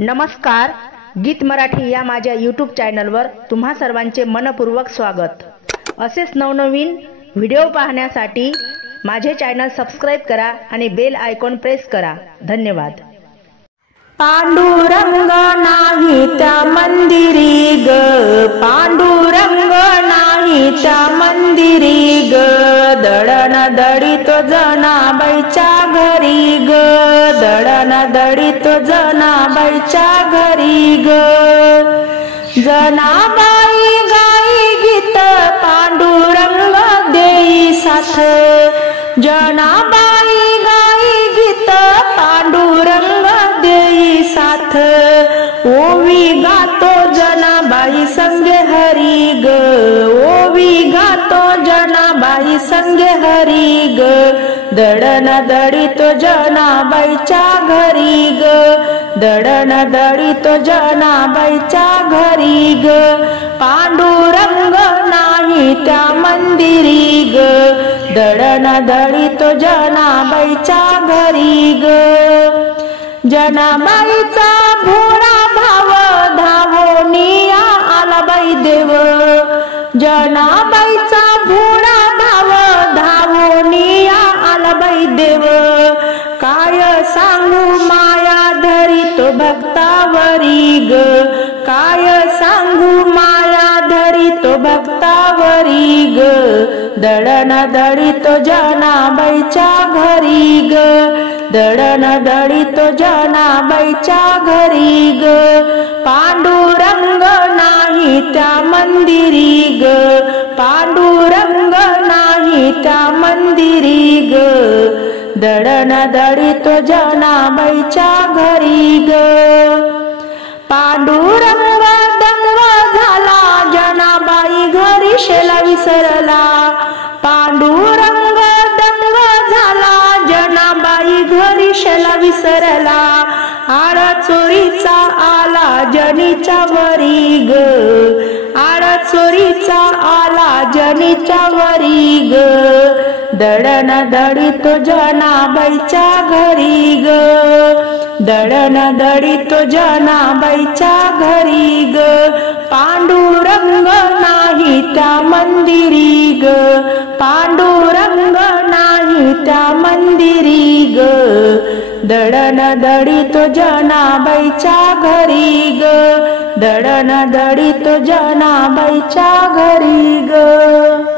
नमस्कार, गीत मराठी या माझ्या यूट्यूब चॅनलवर तुम्हा सर्वांचे मनपूर्वक स्वागत। असेच नवनवीन व्हिडिओ पाहण्यासाठी माझे चॅनल सबस्क्राइब करा आणि बेल आयकॉन प्रेस करा। धन्यवाद। पांडुरंग नाही त्या मंदिरी ग, पांडुरंग नाही त्या मंदिरी ग, दळण दळीतो जनाबाईच्या घरी ग, दळण दळीतो जनाबाईच्या घरी ग। जनाबाई गाई गीत पांडुरंग देई साथ, जनाबाई गाई गीत पांडुरंग देई साथ, ओवी गातो जनाबाई संगे हरी ग, ओवी गातो जनाबाई संगे हरी ग, दळण दळीतो जनाबाईच्या घरी ग, दळण दळीतो जनाबाईच्या घरी ग। पांडुरंग नाही त्या मंदिरी ग, दळण दळीतो जनाबाईच्या घरी ग। जनाबाईचा भोळा भाव धावोनिया आला बाई देव, जनाबाईचा भोळा भाव धावोनिया आला बाई देव, काय सांगू माया धरितो भक्तावरी ग, काय सांगू माया धरितो भक्तावरी ग, दळण दळीतो जनाबाईच्या घरी ग, दळण दळीतो जनाबाईच्या घरी ग। पांडुरंग नाही त्या मंदिरी ग, पांडुरंग नाही त्या मंदिरी ग, दळण दळीतो जनाबाईच्या घरी ग। पांडुरंग दंग झाला जनाबाई घरी शेला विसरला, पांडुरंग दंग झाला जनाबाई घरी शेला विसरला, आड चोरीचा आला जनीच्या वरी ग, आड चोरीचा आला जनीच्या वरी ग, दळण दळीतो जनाबाईच्या घरी ग, दळण दळीतो जनाबाईच्या घरी ग। पांडुरंग नाही त्या मंदिरी ग, पांडुरंग नाही त्या मंदिरी ग, दळण दळीतो जनाबाईच्या घरी ग, दळण दळीतो जनाबाईच्या घरी ग।